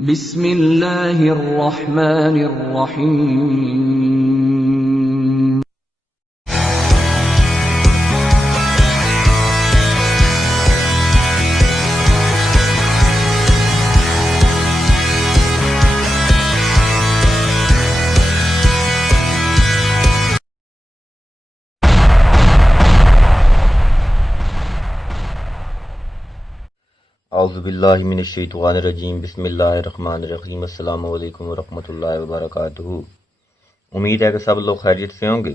बिस्मिल्लाहिर्रहमानिर्रहीम। औज़ुबिल्लाहि मिनश्शैतानिर्रजीम बिस्मिल्लाहिर्रहमानिर्रहीम अस्सलामु अलैकुम वरहमतुल्लाहि वबरकातुहू। उम्मीद है कि सब लोग खैरियत से होंगे।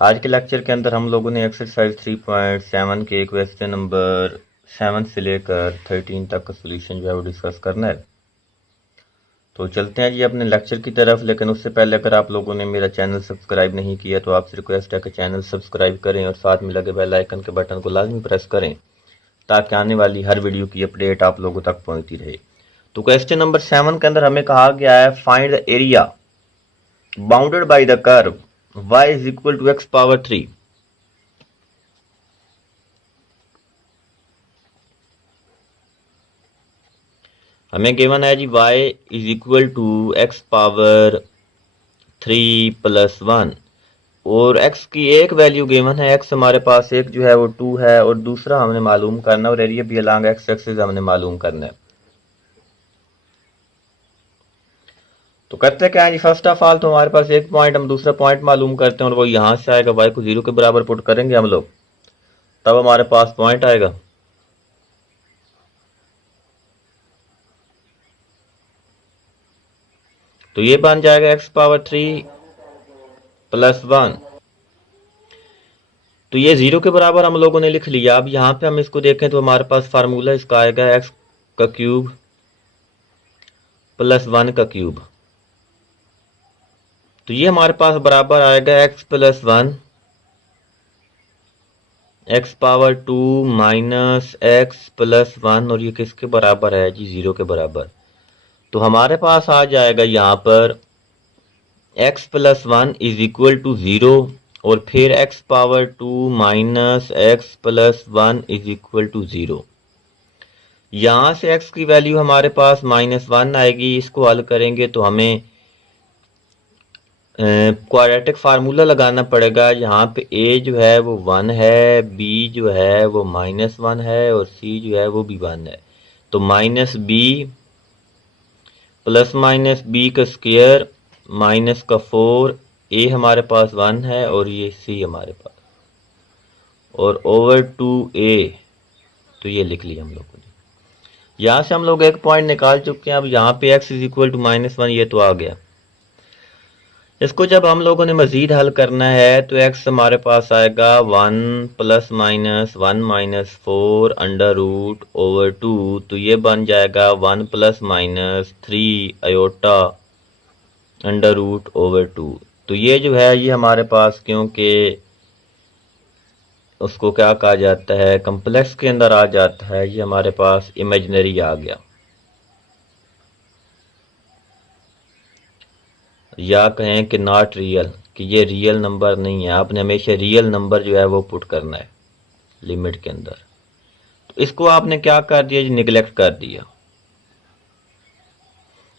आज के लेक्चर के अंदर हम लोगों ने एक्सरसाइज 3.7 के क्वेश्चन नंबर 7 से लेकर 13 तक का सोल्यूशन जो है वो डिस्कस करना है। तो चलते हैं जी अपने लेक्चर की तरफ, लेकिन उससे पहले अगर आप लोगों ने मेरा चैनल सब्सक्राइब नहीं किया तो आपसे रिक्वेस्ट है कि चैनल सब्सक्राइब करें और साथ में लगे बेल आइकन के बटन को लाजमी प्रेस करें ताकि आने वाली हर वीडियो की अपडेट आप लोगों तक पहुंचती रहे। तो क्वेश्चन नंबर 7 के अंदर हमें कहा गया है find the area bounded by the curve y is equal to x power 3। हमें गिवन है जी y is equal to x power 3 plus 1 और x की एक वैल्यू गिवन है, x हमारे पास एक जो है वो 2 है और दूसरा हमने मालूम करना और एरिया भी अलॉन्ग x एक्सिस हमने मालूम करना है। तो करते क्या है जी, फर्स्ट ऑफ ऑल तो हमारे पास एक पॉइंट, हम दूसरा पॉइंट मालूम करते हैं और वो यहां से आएगा, y को 0 के बराबर पुट करेंगे हम लोग, तब हमारे पास पॉइंट आएगा। तो ये बन जाएगा x पावर 3 प्लस 1। तो ये 0 के बराबर हम लोगों ने लिख लिया। अब यहां पे हम इसको देखें तो हमारे पास फार्मूला इसका आएगा x का क्यूब प्लस 1 का क्यूब। तो ये हमारे पास बराबर आएगा x plus 1 x power 2 minus x plus 1 और ये किसके बराबर है जी, 0 के बराबर। तो हमारे पास आ जाएगा यहाँ पर x plus 1 is equal to 0 और फिर x power 2 minus x plus 1 is equal to 0। यहां से x की वैल्यू हमारे पास -1 आएगी। इसको हल करेंगे तो हमें क्वाड्रेटिक फार्मूला लगाना पड़ेगा। यहाँ पे a जो है वो 1 है, b जो है वो -1 है और c जो है वो भी 1 है। तो minus B plus minus B का स्क्वायर माइनस का 4, a हमारे पास 1 है और ये c हमारे पास, और ओवर 2a। तो ये लिख लिया हम लोगों ने। यहाँ से हम लोग एक पॉइंट निकाल चुके हैं। अब यहाँ पे x इज इक्वल टू -1 ये तो आ गया। इसको जब हम लोगों ने मजीद हल करना है तो x हमारे पास आएगा 1 plus minus 1 minus 4 under root over 2। तो ये बन जाएगा 1 plus minus 3 iota under root over 2। तो ये जो है ये हमारे पास, क्योंकि उसको क्या कहा जाता है, कम्प्लेक्स के अंदर आ जाता है, ये हमारे पास इमेजिनरी आ गया, या कहें कि नॉट रियल, कि ये रियल नंबर नहीं है। आपने हमेशा रियल नंबर जो है वो पुट करना है लिमिट के अंदर। तो इसको आपने क्या कर दिया जी, निगलेक्ट कर दिया।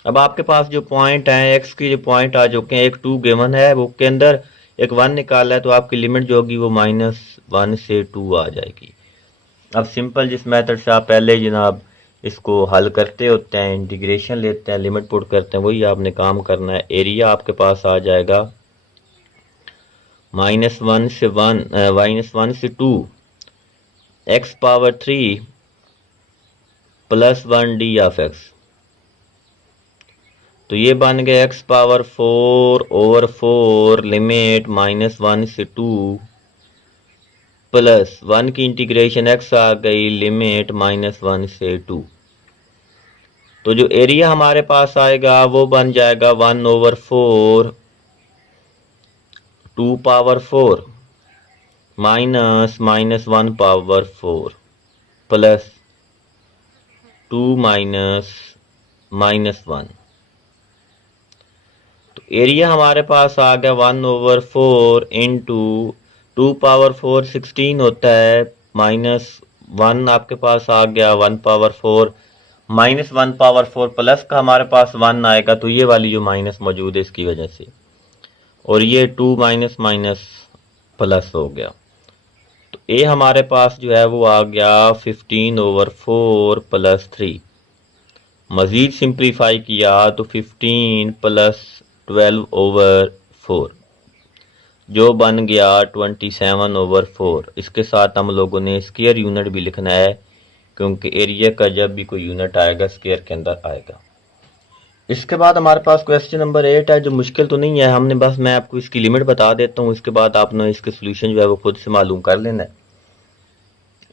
अब आपके पास जो पॉइंट है, एक्स की जो पॉइंट आ चुके हैं, एक 2 गिवन है, वो के अंदर एक 1 निकाला है, तो आपकी लिमिट जो होगी वो -1 से 2 आ जाएगी। अब सिंपल जिस मेथड से आप पहले जनाब इसको हल करते होते हैं, इंटीग्रेशन लेते हैं, लिमिट पुट करते हैं, वही आपने काम करना है। एरिया आपके पास आ जाएगा -1 से 2 x power 3 plus 1 d of x। तो ये बन गया x पावर 4 ओवर 4 लिमिट -1 से 2 प्लस 1 की इंटीग्रेशन x आ गई लिमिट -1 से 2। तो जो एरिया हमारे पास आएगा वो बन जाएगा 1 over 4 2 power 4 minus -1 power 4 plus 2 minus -1। तो एरिया हमारे पास आ गया 1 ओवर 4 इंटू 2 पावर 4 16 होता है, -1 आपके पास आ गया 1 पावर 4 -1 पावर 4 प्लस का हमारे पास 1 आएगा, तो ये वाली जो माइनस मौजूद है इसकी वजह से, और ये 2 माइनस माइनस प्लस हो गया। तो ए हमारे पास जो है वो आ गया 15/4 + 3। मजीद सिंप्लीफाई किया तो 15 + 12/4 जो बन गया 27/4। इसके साथ हम लोगों ने स्क्वायर यूनिट भी लिखना है, क्योंकि एरिया का जब भी कोई यूनिट आएगा स्क्वायर के अंदर आएगा। इसके बाद हमारे पास क्वेश्चन नंबर 8 है, जो मुश्किल तो नहीं है, हमने बस मैं आपको इसकी लिमिट बता देता हूँ, इसके बाद आपने इसके सोल्यूशन जो है वो खुद से मालूम कर लेना है।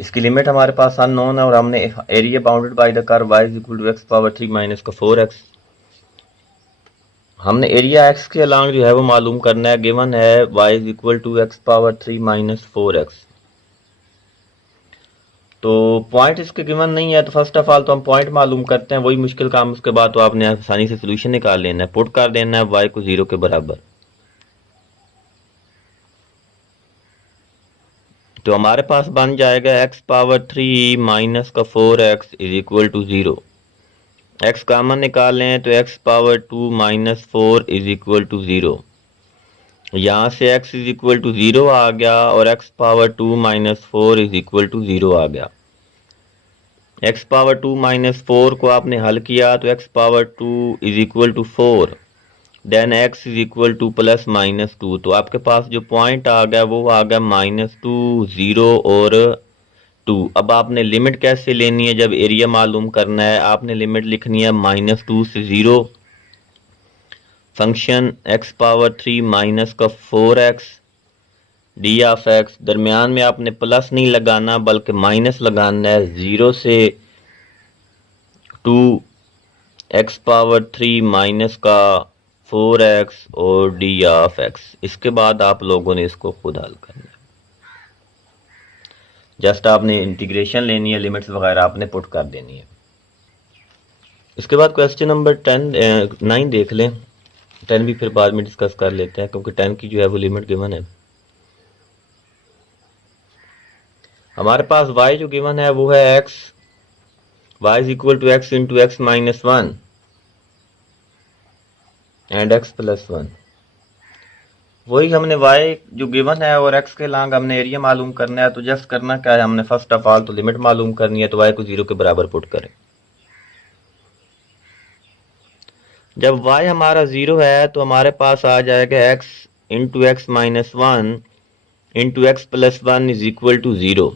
इसकी लिमिट हमारे पास अननोन है और हमने area bounded by the curve y = x⁻³ - 4x। हमने एरिया x के अलांग जो है वो मालूम करना है। गिवन है y = x⁻³ - 4x। तो पॉइंट इसके गिवन नहीं है, तो फर्स्ट ऑफ ऑल तो हम पॉइंट मालूम करते हैं, वही मुश्किल काम। उसके बाद तो आपने आसानी से सोल्यूशन निकाल लेना है। पुट कर देना है y को 0 के बराबर। तो हमारे पास बन जाएगा x⁻³ - 4x = 0। x कॉमन निकालें तो x⁻² - 4 = 0। यहाँ से x = 0 आ गया और x⁻² - 4 = 0 आ गया। x⁻² - 4 को आपने हल किया तो x⁻² = 4, देन x = +-2। तो आपके पास जो पॉइंट आ गया वो आ गया -2, 0 और 2। अब आपने लिमिट कैसे लेनी है? जब एरिया मालूम करना है आपने लिमिट लिखनी है -2 से 0, फंक्शन x⁻³ - 4x d(x), दरमियान में आपने प्लस नहीं लगाना बल्कि माइनस लगाना है। 0 से 2 x⁻³ - 4x और d(x). इसके बाद आप लोगों ने इसको खुद हल करना है। जस्ट आपने इंटीग्रेशन लेनी है, लिमिट्स वगैरह आपने पुट कर देनी है। इसके बाद क्वेश्चन नंबर 9 देख लें। 10 भी फिर बाद में डिस्कस कर लेते हैं, क्योंकि 10 की जो है वो लिमिट गिवन है। हमारे पास y जो गिवन है वो है x, y = x × x - 1 and x + 1। वही हमने y जो गिवन है और x के लांग हमने एरिया मालूम करना है। तो जस्ट करना क्या है, हमने फर्स्ट ऑफ ऑल तो लिमिट मालूम करनी है। तो y को 0 के बराबर पुट करें। जब y हमारा 0 है तो हमारे पास आ जाएगा x × x - 1 × x + 1 = 0।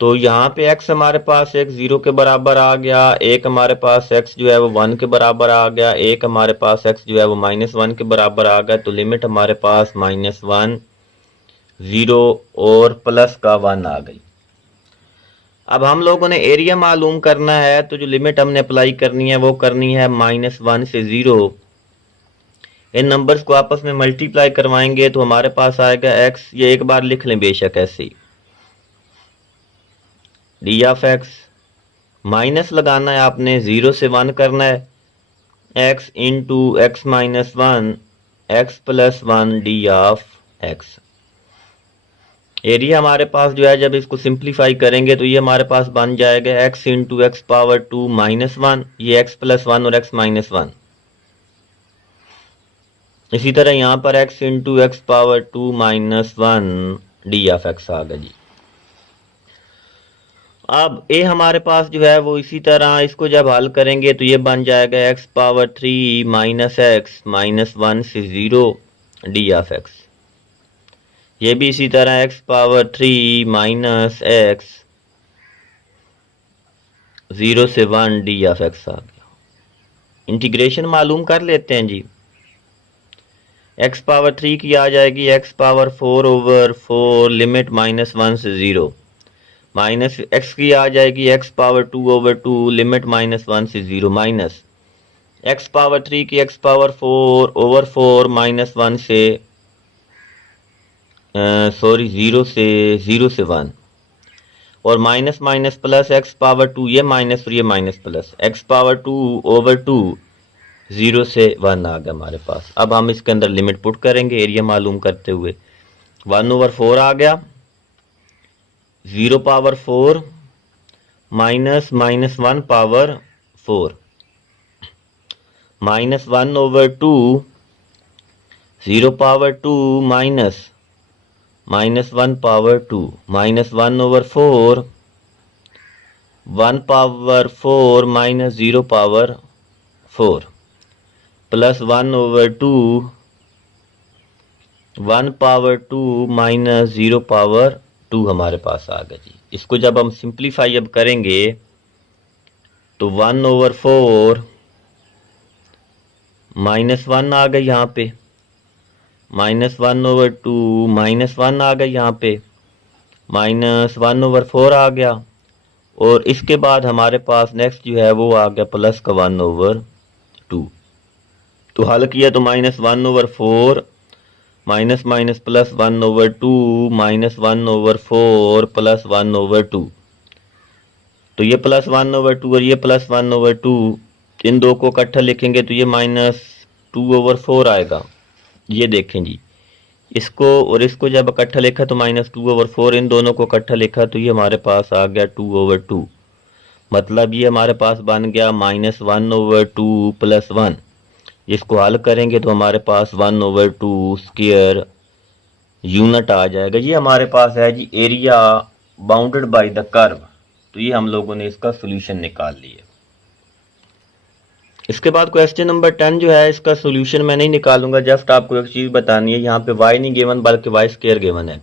तो यहाँ पे x हमारे पास एक 0 के बराबर आ गया, एक हमारे पास x जो है वो 1 के बराबर आ गया, एक हमारे पास x जो है वो -1 के बराबर आ गया। तो लिमिट हमारे पास -1, 0 और प्लस का 1 आ गई। अब हम लोगों ने एरिया मालूम करना है, तो जो लिमिट हमने अप्लाई करनी है वो करनी है -1 से 0। इन नंबर्स को आपस में मल्टीप्लाई करवाएंगे तो हमारे पास आएगा x, ये एक बार लिख लें बेशक ऐसे ही, d(x), माइनस लगाना है आपने, 0 से 1 करना है, x × x - 1 x + 1 d(x). Area हमारे पास जो है, जब इसको सिंप्लीफाई करेंगे तो ये हमारे पास बन जाएगा x × x⁻² - 1, ये x + 1 और x - 1। इसी तरह यहाँ पर x × x⁻² - 1 d(x) आ गया जी। अब a हमारे पास जो है वो इसी तरह इसको जब हल करेंगे तो ये बन जाएगा x⁻³ - x -1 से 0 d(x). ये भी इसी तरह x⁻³ - x 0 से 1 d(x) आ गया। इंटीग्रेशन मालूम कर लेते हैं जी। x⁻³ की आ जाएगी x⁻4/4 लिमिट -1 से 0, माइनस x की आ जाएगी x⁻2/2 लिमिट -1 से 0, माइनस x⁻³ की x⁻4/4 -1 से 0 से 1, और माइनस माइनस प्लस x⁻2, ये माइनस और ये माइनस प्लस x⁻2/2 0 से 1 आ गया हमारे पास। अब हम इसके अंदर लिमिट पुट करेंगे एरिया मालूम करते हुए। 1/4 आ गया, 0/4 minus minus 1 power 4 minus 1/2 0 power 2 minus minus 1 power 2 minus 1/4 1 power 4 minus 0 power 4 plus 1/2 1 power 2 minus 0 power 2 हमारे पास आ गया जी। इसको जब हम सिंप्लीफाई अब करेंगे तो 1/4 माइनस 1 आ गई यहाँ पे, माइनस 1/2 माइनस 1 आ गई यहाँ पे, माइनस 1/4 आ गया, और इसके बाद हमारे पास नेक्स्ट जो है वो आ गया प्लस का 1/2। तो हल किया तो minus 1/4 minus minus plus 1/2 minus 1/4 plus 1/2। तो ये प्लस 1/2 और ये प्लस 1/2, इन दो को इकट्ठा लिखेंगे तो ये माइनस 2/4 आएगा। ये देखें जी, इसको और इसको जब इकट्ठा लिखा तो माइनस 2/4, इन दोनों को इकट्ठा लिखा तो ये हमारे पास आ गया 2/2। मतलब ये हमारे पास बन गया माइनस 1/2 प्लस 1। इसको हल करेंगे तो हमारे पास 1/2 स्क्वायर यूनिट आ जाएगा। ये हमारे पास है जी area bounded by the curve. तो ये हम लोगों ने इसका सोल्यूशन निकाल लिया। इसके बाद क्वेश्चन नंबर 10 जो है, इसका सोल्यूशन मैं नहीं निकालूंगा, जस्ट आपको एक चीज बतानी है। यहाँ पे y नहीं गिवन बल्कि y स्क्वायर गिवन है।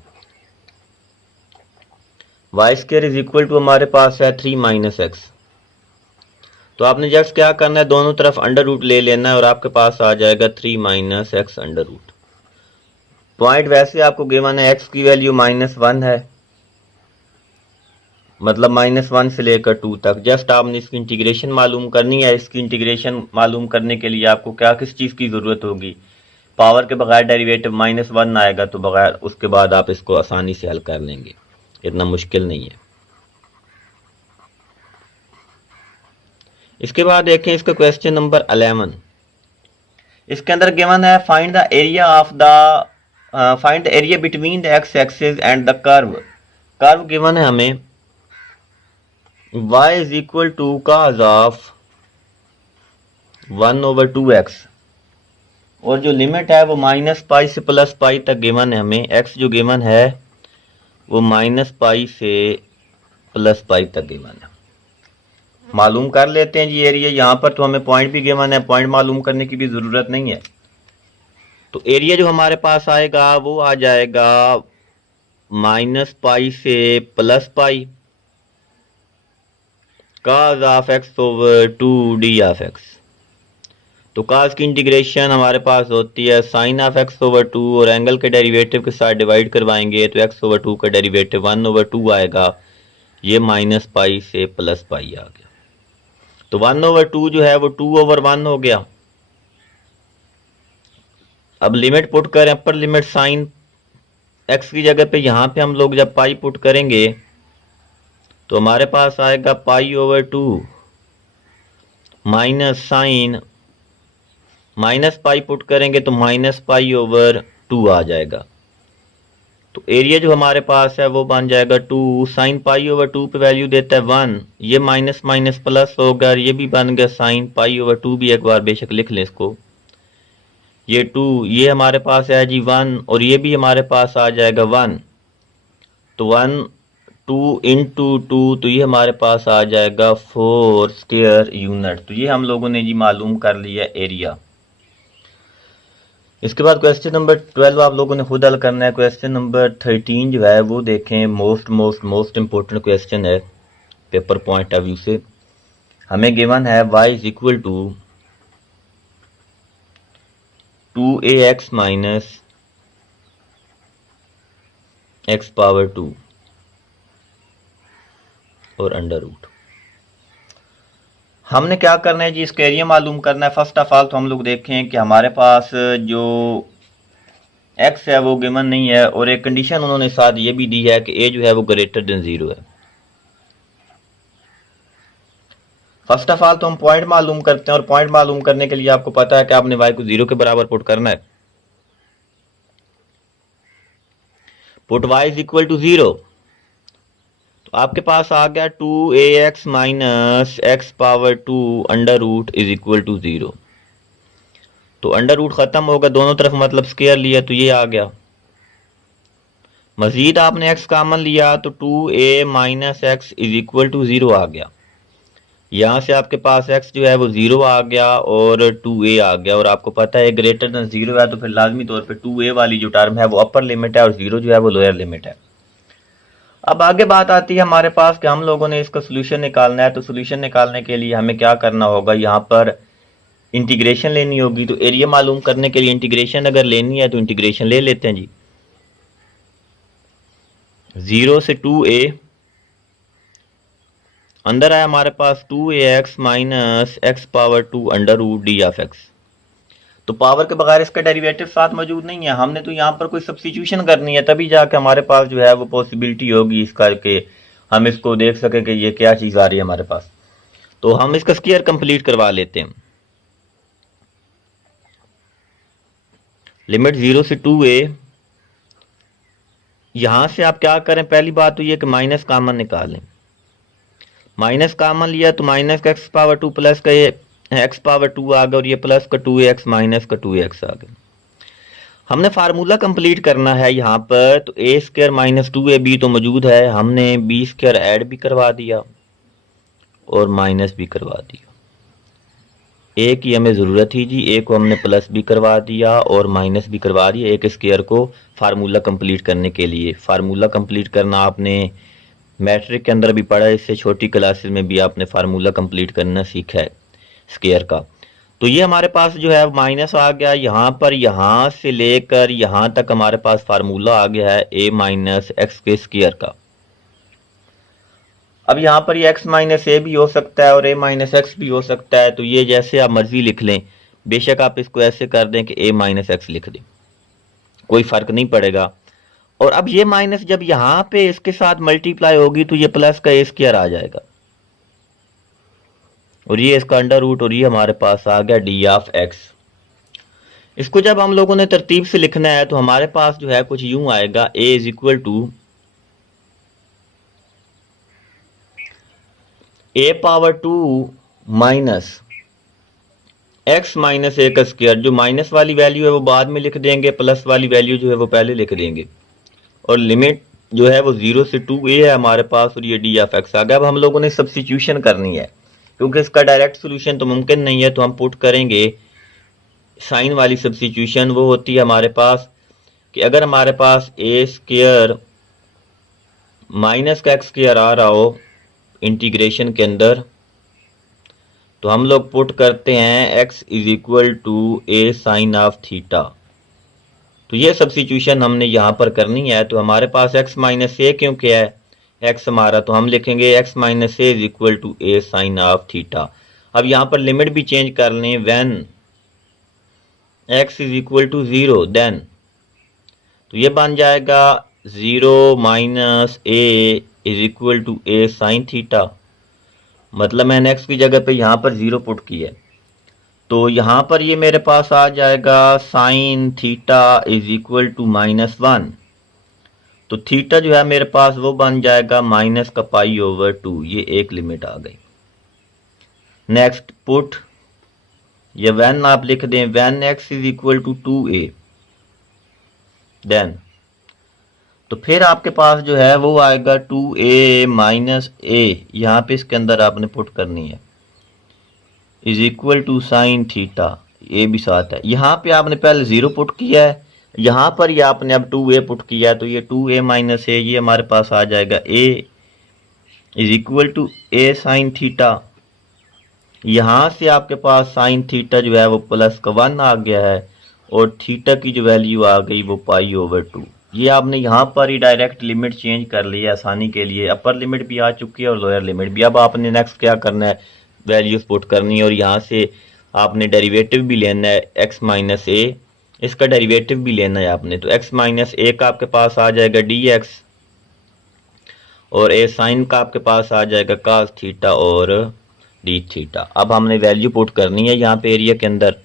y square is equal to हमारे पास है 3 - x। तो आपने जस्ट क्या करना है, दोनों तरफ अंडर रूट ले लेना है और आपके पास आ जाएगा 3 - x अंडर रूट। पॉइंट वैसे आपको गिवन है, x की वैल्यू -1 है, मतलब -1 से लेकर 2 तक। जस्ट आपने इसकी इंटीग्रेशन मालूम करनी है। इसकी इंटीग्रेशन मालूम करने के लिए आपको क्या किस चीज़ की ज़रूरत होगी, पावर के बगैर डेरिवेटिव -1 आएगा, तो बगैर उसके बाद आप इसको आसानी से हल कर लेंगे, इतना मुश्किल नहीं है। इसके बाद देखें इसका क्वेश्चन नंबर 11। इसके अंदर गिवन है find the area between the X axis and the curve. Curve given है हमें y is equal to cos of 1/2x, और जो लिमिट है वो -π से +π तक गिवन है हमें। x जो गिवन है वो -π से +π तक गिवन है। मालूम कर लेते हैं जी एरिया। यहाँ पर तो हमें पॉइंट भी गिवन है, पॉइंट मालूम करने की भी ज़रूरत नहीं है। तो एरिया जो हमारे पास आएगा वो आ जाएगा -π से +π cos of x over 2d of x। तो cos की इंटीग्रेशन हमारे पास होती है sin ऑफ x ओवर 2, और एंगल के डेरिवेटिव के साथ डिवाइड करवाएंगे तो x ओवर 2 का डेरिवेटिव 1/2 आएगा। ये -π से +π आ गया। तो 1/2 जो है वो 2/1 हो गया। अब लिमिट पुट करें, अपर लिमिट sin x की जगह पे यहाँ पे हम लोग जब पाई पुट करेंगे तो हमारे पास आएगा π/2 minus sine, minus pi put करेंगे तो -π/2 आ जाएगा। तो एरिया जो हमारे पास है वो बन जाएगा 2 sin π/2 पे वैल्यू देता है 1, ये माइनस माइनस प्लस होगा, ये भी बन गया sin π/2 भी एक बार बेशक लिख लें इसको। ये 2, ये हमारे पास है जी 1, और ये भी हमारे पास आ जाएगा 1। तो 1 2 × 2, तो ये हमारे पास आ जाएगा 4 स्क्वायर यूनिट। तो ये हम लोगों ने जी मालूम कर लिया एरिया। इसके बाद क्वेश्चन नंबर 12 आप लोगों ने खुद हल करना है। क्वेश्चन नंबर 13 जो है वो देखें, मोस्ट इंपॉर्टेंट क्वेश्चन है पेपर पॉइंट ऑफ व्यू से। हमें गिवन है y is equal to 2ax minus x power 2 और अंडर रूट। हमने क्या करना है जी, इसका एरिया मालूम करना है। फर्स्ट ऑफ ऑल तो हम लोग देखें कि हमारे पास जो x है वो गिवन नहीं है, और एक कंडीशन उन्होंने साथ ये भी दी है कि a जो है वो ग्रेटर देन 0 है। फर्स्ट ऑफ ऑल तो हम पॉइंट मालूम करते हैं, और पॉइंट मालूम करने के लिए आपको पता है कि आपने y को 0 के बराबर पुट करना है। Put y is equal to 0, तो आपके पास आ गया 2ax minus x power 2 under root is equal to 0। तो अंडर रूट खत्म होगा, दोनों तरफ मतलब स्क्वायर लिया तो ये आ गया। मजीद आपने x कॉमन लिया तो 2a minus x is equal to 0 आ गया। यहाँ से आपके पास x जो है वो 0 आ गया और 2a आ गया, और आपको पता है ग्रेटर देन 0 है तो फिर लाजमी तौर पे 2a वाली जो टर्म है वो अपर लिमिट है और 0 जो है वो लोअर लिमिट है। अब आगे बात आती है हमारे पास कि हम लोगों ने इसका सोल्यूशन निकालना है। तो सोल्यूशन निकालने के लिए हमें क्या करना होगा, यहाँ पर इंटीग्रेशन लेनी होगी। तो एरिया मालूम करने के लिए इंटीग्रेशन अगर लेनी है तो इंटीग्रेशन ले लेते हैं जी। 0 से 2a, अंदर आया हमारे पास 2ax minus x power 2 under root d of x. तो पावर के बगैर इसका डेरिवेटिव साथ मौजूद नहीं है, हमने तो यहाँ पर कोई सब्स्टिट्यूशन करनी है, तभी जाके हमारे पास जो है वो पॉसिबिलिटी होगी इस करके हम इसको देख सकें कि ये क्या चीज़ आ रही है हमारे पास। तो हम इसका स्क्वायर कंप्लीट करवा लेते हैं। लिमिट 0 से 2a, यहां से आप क्या करें, पहली बात तो ये कि माइनस कॉमन निकालें। माइनस कॉमन लिया तो माइनस का एक्स पावर 2 प्लस का ये एक्स पावर 2 आ गया और ये प्लस का 2x माइनस का 2x आ गया। हमने फार्मूला कंप्लीट करना है यहाँ पर, तो a स्क्वायर माइनस 2ab तो मौजूद है, हमने b स्क्वायर ऐड भी करवा दिया और माइनस भी करवा दिया। ए की हमें ज़रूरत थी जी, ए को हमने प्लस भी करवा दिया और माइनस भी करवा दिया एक स्क्वायर को फार्मूला कंप्लीट करने के लिए। फार्मूला कंप्लीट करना आपने मैट्रिक के अंदर भी पढ़ा है, इससे छोटी क्लासेस में भी आपने फार्मूला कंप्लीट करना सीखा है स्क्वायर का। तो ये हमारे पास जो है माइनस आ गया यहाँ पर, यहाँ से लेकर यहाँ तक हमारे पास फार्मूला आ गया है a माइनस एक्स के स्क्वायर का। अब यहाँ पर ये x माइनस ए भी हो सकता है और a माइनस एक्स भी हो सकता है, तो ये जैसे आप मर्जी लिख लें। बेशक आप इसको ऐसे कर दें कि a माइनस एक्स लिख दें, कोई फर्क नहीं पड़ेगा। और अब ये माइनस जब यहाँ पे इसके साथ मल्टीप्लाई होगी तो ये प्लस का a स्क्वायर आ जाएगा और ये इसका अंडर रूट, और ये हमारे पास आ गया डी ऑफ एक्स। इसको जब हम लोगों ने तरतीब से लिखना है तो हमारे पास जो है कुछ यूं आएगा, a is equal to a power 2 minus x minus a का स्क्वायर। जो माइनस वाली वैल्यू है वो बाद में लिख देंगे, प्लस वाली वैल्यू जो है वो पहले लिख देंगे, और लिमिट जो है वो 0 से 2a है हमारे पास और ये डी ऑफ एक्स आ गया। अब हम लोगों ने सब्स्टिट्यूशन करनी है, क्योंकि इसका डायरेक्ट सोल्यूशन तो मुमकिन नहीं है, तो हम पुट करेंगे साइन वाली सब्स्टिट्यूशन। वो होती है हमारे पास कि अगर हमारे पास a स्क्वायर माइनस का एक्स स्क्वायर आ रहा हो इंटीग्रेशन के अंदर, तो हम लोग पुट करते हैं x is equal to a sine of theta. तो ये सब्स्टिट्यूशन हमने यहाँ पर करनी है। तो हमारे पास x माइनस ए क्यों क्या है x हमारा, तो हम लिखेंगे x minus A is equal to a sine of theta. अब यहाँ पर लिमिट भी चेंज कर लें, when x is equal to 0 then, तो ये बन जाएगा 0 minus a is equal to a sine theta. मतलब मैंने x की जगह पे यहाँ पर 0 पुट किया है, तो यहाँ पर ये मेरे पास आ जाएगा sine theta is equal to -1। तो थीटा जो है मेरे पास वो बन जाएगा माइनस का π/2, ये एक लिमिट आ गई। नेक्स्ट पुट, ये व्हेन आप लिख दें, when x is equal to 2a then, तो फिर आपके पास जो है वो आएगा 2a माइनस a, यहाँ पे इसके अंदर आपने पुट करनी है, is equal to sine theta, a भी साथ है। यहाँ पे आपने पहले 0 पुट किया है, यहाँ पर ये आपने अब 2a पुट किया है, तो ये 2a माइनस a ये हमारे पास आ जाएगा a is equal to a sine theta. यहाँ से आपके पास साइन थीटा जो है वो प्लस का 1 आ गया है और थीटा की जो वैल्यू आ गई वो π/2। ये आपने यहाँ पर ही डायरेक्ट लिमिट चेंज कर ली है आसानी के लिए, अपर लिमिट भी आ चुकी है और लोअर लिमिट भी। अब आपने नेक्स्ट क्या करना है, वैल्यूज पुट करनी है और यहाँ से आपने डेरिवेटिव भी लेना है x माइनस ए, इसका डेरिवेटिव भी लेना है आपने। तो x माइनस ए का आपके पास आ जाएगा dx और a साइन का आपके पास आ जाएगा cos थीटा और d थीटा। अब हमने वैल्यू पुट करनी है यहाँ पे एरिया के अंदर,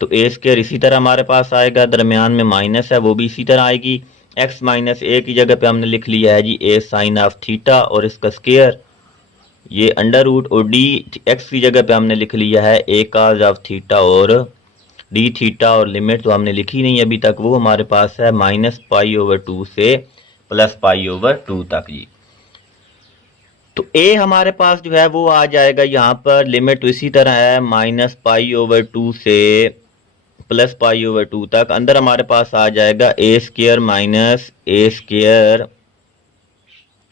तो a स्क्वायर इसी तरह हमारे पास आएगा, दरमियान में माइनस है वो भी इसी तरह आएगी, एक्स माइनस ए की जगह पे हमने लिख लिया है जी ए साइन ऑफ थीटा और इसका स्क्वायर, ये अंडर रूट, और डी एक्स की जगह पे हमने लिख लिया है ए काज ऑफ थीटा और डी थीटा, और लिमिट तो हमने लिखी नहीं अभी तक, वो हमारे पास है -π/2 से +π/2 तक जी। तो ए हमारे पास जो है वो आ जाएगा यहाँ पर, लिमिट तो इसी तरह है -π/2 से +π/2 तक। अंदर हमारे पास आ जाएगा a square minus a square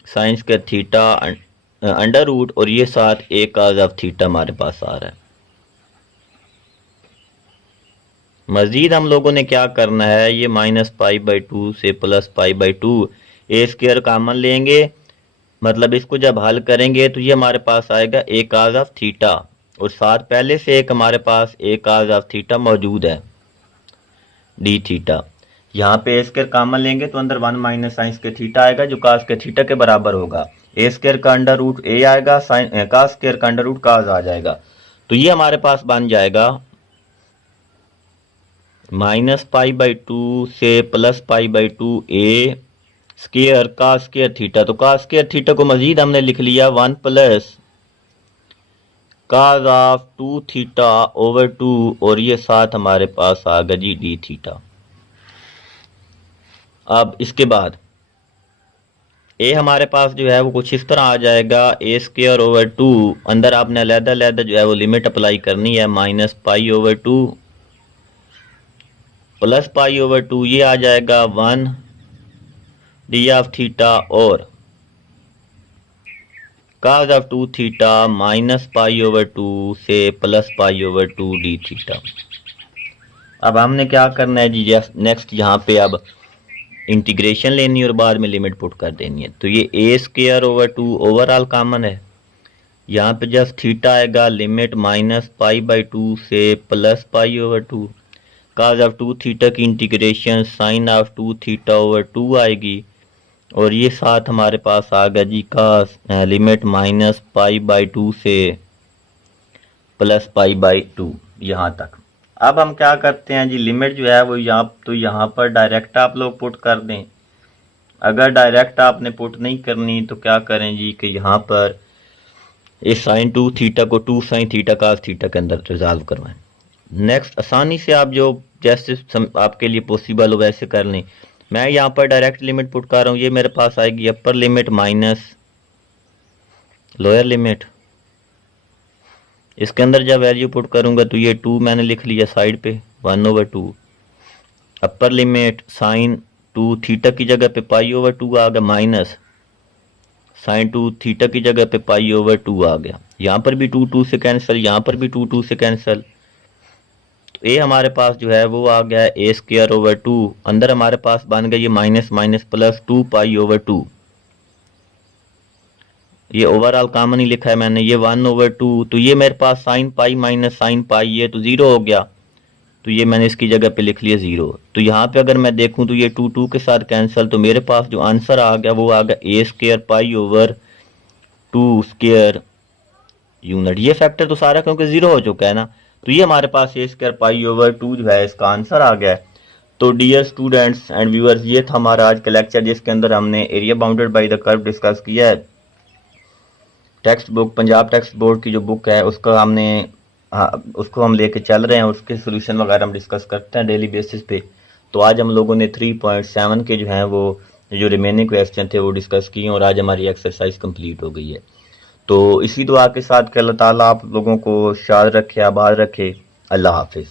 sine square theta under root, और ये साथ ए काज ऑफ थीटा हमारे पास आ रहा है। मजीद हम लोगों ने क्या करना है, ये -π/2 से +π/2 ए स्क्वायर कॉमन लेंगे, मतलब इसको जब हल करेंगे तो ये हमारे पास आएगा ए काज ऑफ थीटा, और साथ पहले से एक हमारे पास ए काज ऑफ थीटा मौजूद है डी थीटा। यहाँ पे ए स्क्वायर कॉमन लेंगे तो अंदर 1 माइनस साइन स्क्वायर थीटा आएगा जो काज स्क्वायर थीटा के बराबर होगा। ए स्क्वायर का अंडर रूट ए आएगा, साइन काज स्क्वायर का अंडर रूट काज आ जाएगा। तो ये हमारे पास बन जाएगा -π/2 से +π/2 ए स्क्वायर काज स्क्वायर थीटा। तो काज स्क्वायर थीटा को मजीद हमने लिख लिया 1 plus cause of 2 theta over 2, और ये साथ हमारे पास आ गया जी डी थीटा। अब इसके बाद ए हमारे पास जो है वो कुछ इस तरह आ जाएगा, ए स्क्वायर ओवर 2, अंदर आपने अलग-अलग जो है वो लिमिट अप्लाई करनी है, -π/2 +π/2, ये आ जाएगा 1 डी ऑफ थीटा और काज ऑफ 2 थीटा -π/2 से +π/2 डी थीटा। अब हमने क्या करना है जी, नेक्स्ट यहाँ पे अब इंटीग्रेशन लेनी है और बाद में लिमिट पुट कर देनी है। तो ये ए स्क्वायर ओवर 2 ओवरऑल कॉमन है, यहाँ पे जस्ट थीटा आएगा, लिमिट -π/2 से +π/2, काज ऑफ 2 थीटा की integration sine of 2 theta over 2 आएगी, और ये साथ हमारे पास आ गया जी का लिमिट -π/2 से +π/2 यहाँ तक। अब हम क्या करते हैं जी, लिमिट जो है वो यहाँ पर डायरेक्ट आप लोग पुट कर दें। अगर डायरेक्ट आपने पुट नहीं करनी तो क्या करें जी कि यहाँ पर इस साइन 2 थीटा को 2 साइन थीटा काज थीटा के अंदर रिजॉल्व करवाएं। नेक्स्ट आसानी से आप जो जैसे आपके लिए पॉसिबल हो वैसे कर लें। मैं यहाँ पर डायरेक्ट लिमिट पुट कर रहा हूँ, ये मेरे पास आएगी upper limit minus lower limit, इसके अंदर जब वैल्यू पुट करूंगा तो ये 2 मैंने लिख लिया साइड पे 1/2, अपर लिमिट साइन 2 थीटा की जगह पे π/2 आ गया, माइनस साइन 2 थीटा की जगह पे π/2 आ गया। यहाँ पर भी 2 से कैंसिल, यहाँ पर भी 2 से कैंसिल। तो ए हमारे पास जो है वो आ गया ए स्क्वायर ओवर 2, अंदर हमारे पास बन गया ये माइनस माइनस प्लस 2π/2, ये ओवरऑल कॉमन ही लिखा है मैंने, ये 1/2। तो ये मेरे पास sine pi minus sine pi, ये तो 0 हो गया, तो ये मैंने इसकी जगह पे लिख लिया 0। तो यहाँ पे अगर मैं देखूं तो ये 2 के साथ कैंसिल, तो मेरे पास जो आंसर आ गया वो आ गया a square pi over 2 square unit. ये फैक्टर तो सारा क्योंकि 0 हो चुका है ना, तो ये हमारे पास ए स्क्वायर पाई ओवर 2 जो है इसका आंसर आ गया है। तो डियर स्टूडेंट्स एंड व्यूअर्स, ये था हमारा आज का लेक्चर जिसके अंदर हमने area bounded by the curve discuss किया है। Text book Punjab text board की जो बुक है उसका उसको हम लेके चल रहे हैं, उसके सोल्यूशन वगैरह हम डिस्कस करते हैं डेली बेसिस पे। तो आज हम लोगों ने 3.7 के जो हैं वो जो रिमेनिंग क्वेश्चन थे वो डिस्कस किए और आज हमारी एक्सरसाइज कंप्लीट हो गई है। तो इसी दुआ के साथ कि अल्लाह ताला आप लोगों को शाद रखे, आबाद रखे। अल्लाह हाफिज़।